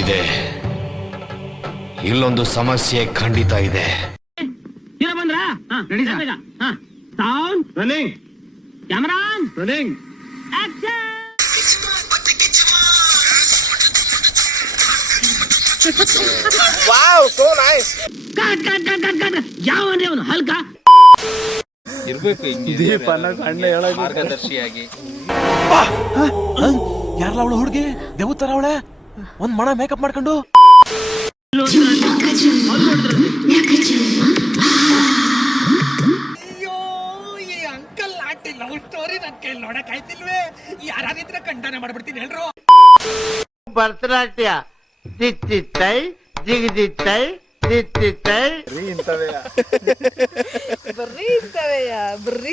ಇದೆ, ಇಲ್ಲೊಂದು ಸಮಸ್ಯೆ ಖಂಡಿತ ಇದೆ. ಬಂದ್ರ sound running, camera running, action. Wow, so nice. Cut ಯಾವನ್ರಿ ಅವನು ಹಲ್ಕ ಇರ್ಬೇಕು ದೀಪನ ಕಣ್ಣ ಹೇಳೋದು ಮಾರ್ಗದರ್ಶಿಯಾಗಿ. ಯಾರಲ್ಲ ಅವಳು ಹುಡುಗಿ ದೇವತರ ಅವಳೆ, ಒಂದ್ ಮಣ ಮೇಕಪ್ ಮಾಡ್ಕೊಂಡು. ಅಯ್ಯೋ, ಈ ಅಂಕಲ್ ಆಂಟಿ ಲವ್ ಸ್ಟೋರಿ ನನ್ ಕೈಲಿ ನೋಡಕ್ ಆಯ್ತಿಲ್ವೇ? ಯಾರಾದಿದ್ರೆ ಖಂಡನೆ ಮಾಡ್ಬಿಡ್ತೀನಿ ಎಲ್ರು. ಭರತನಾಟ್ಯ ತಿತ್ತಿತ್ತೈ ಜಿಗಿದಿತ್ತೈ ತಿತ್ತಿತ್ತೈ. ಬರ್ರಿ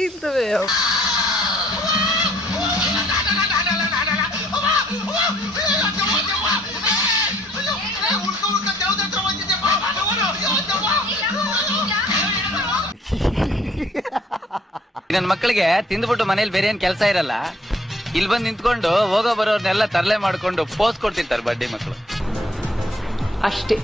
ಇಂತವೆಯ ನನ್ನ ಮಕ್ಕಳಿಗೆ ತಿಂದ್ಬಿಟ್ಟು ಮನೇಲಿ ಬೇರೆ ಏನ್ ಕೆಲಸ ಇರಲ್ಲ, ಇಲ್ಲಿ ಬಂದು ನಿಂತ್ಕೊಂಡು ಹೋಗೋ ಬರೋರ್ನೆಲ್ಲ ತರಲೆ ಮಾಡ್ಕೊಂಡು ಪೋಸ್ ಕೊಡ್ತಿರ್ತಾರೆ ಬಡ್ಡಿ ಮಕ್ಕಳು ಅಷ್ಟೇ.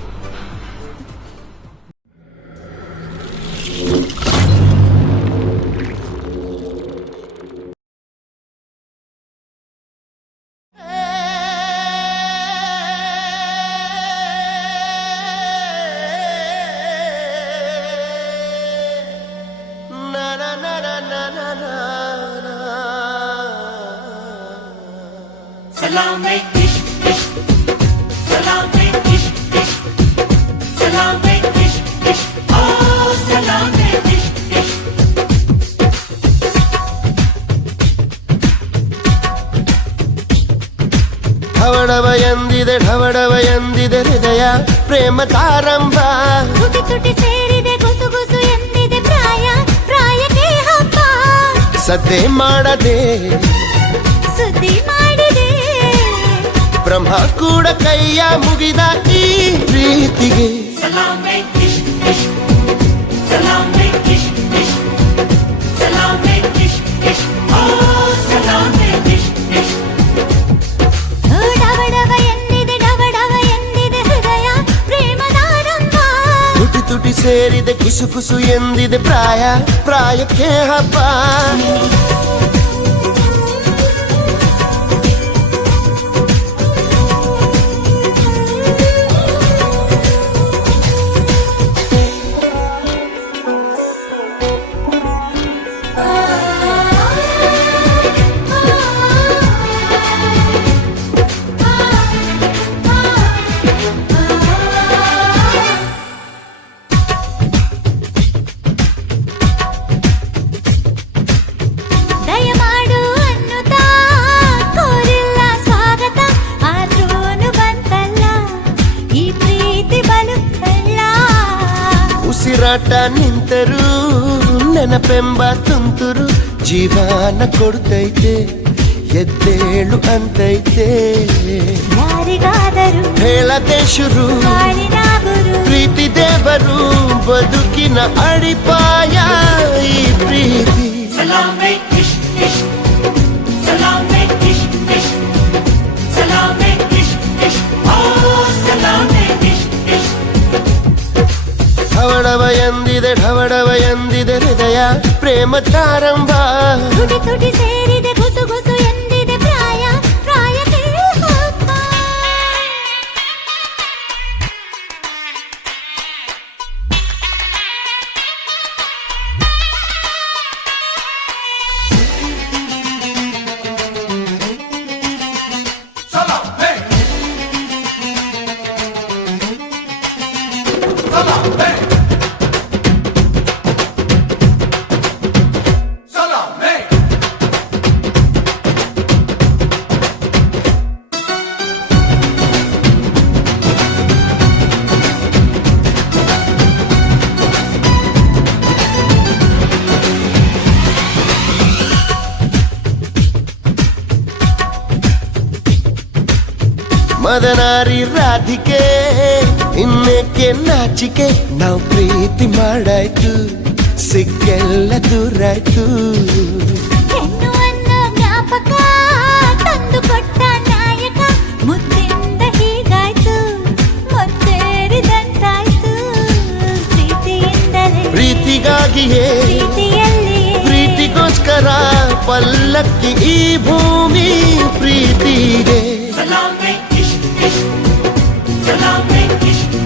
Salame, ish, ish. Salame, ish, ish. Salame, ish, ish. Oh, salame, ish, ish. ಢವಡವ ಎಂದಿದೆ ಹೃದಯ ಪ್ರೇಮ ತಾರಂಭ. ತುಟಿ ತುಟಿ ಸೇರಿದೆ ಗುಸು ಗುಸು ಎಂದಿದೆ ಪ್ರಾಯ ಪ್ರಾಯಕ್ಕೆ ಹಬ್ಬ. ಸದ್ದೆ ಮಾಡದೆ ಸುದ್ದಿ ಮಾಡಿದೆ ಬ್ರಹ್ಮ ಕೂಡ ಕೈಯ ಮುಗಿದ ಈ ಪ್ರೀತಿಗೆ. Salame, ish, ish. Salame, ish, ish. Salame, ish, ish. Oh, salame, ish, ish. ಡವಡವ ಎಂದಿದೆ ಹೃದಯ ಪ್ರೇಮದಾರಂಭ. ತುಟಿ ತುಟಿ ಸೇರಿದೆ ಕುಸು ಕುಸು ಎಂದಿದೆ ಪ್ರಾಯ ಪ್ರಾಯಕ್ಕೆ ಹಬ್ಬ. ದಯಮಾಡು ಅನ್ನುತ್ತಾ ಕೋರಿಲ್ಲ ಸ್ವಾಗತ, ಆದ್ರೂನು ಬಂತಲ್ಲ ಈ ಪ್ರೀತಿ ಬಲುಕಲ್ಲ. ಉಸಿರಾಟ ನಿಂತರೂ ನೆನಪೆಂಬ ತುಂತುರು ಜೀವನ ಕೊಡ್ತೈತೆ, ಎದ್ದೇಳು ಅಂತೈತೆ. ಯಾರಿಗಾದರೂ ಹೇಳದೆ ಶುರು ಕಾಳಿನ ಗುರು, ಪ್ರೀತಿ ದೇವರು ಬದುಕಿನ ಅಡಿಪಾಯ ಈ ಪ್ರೀತಿ. Salame, ish, ish. Salame, ish, ish. Salame, ish, ish. Oh, salame, ish, ish. ಢವಡವ ಎಂದಿದೆ ಹೃದಯ ಪ್ರೇಮ ತಾರಂಭ. ತುಟಿ ತುಟಿ ಸೇರಿದೆ ಗುಸು ಗುಸು ಎಂದಿದೆ ಪ್ರಾಯ ಪ್ರಾಯಕ್ಕೆ ಹಬ್ಬ. ಮದನಾರಿ ರಾಧಿಕೆ ಇನ್ನೇಕೆ ನಾಚಿಕೆ, ನಾವು ಪ್ರೀತಿ ಮಾಡಾಯ್ತು ಸಿಕ್ಕೆಲ್ಲ ದೂರಾಯ್ತು. ಹೆಣ್ಣು ಅನ್ನೋ ಜ್ಞಾಪಕ ತಂದು ಕೊಟ್ಟ ನಾಯಕ ಪಲ್ಲಕ್ಕಿ ಈ ಭೂಮಿ ಪ್ರೀತಿಗೆ ಸಲಾಮೆ ಇಶ್ಕ್ ಇಶ್ಕ್ ಸಲಾಮೆ ಇಶ್ಕ್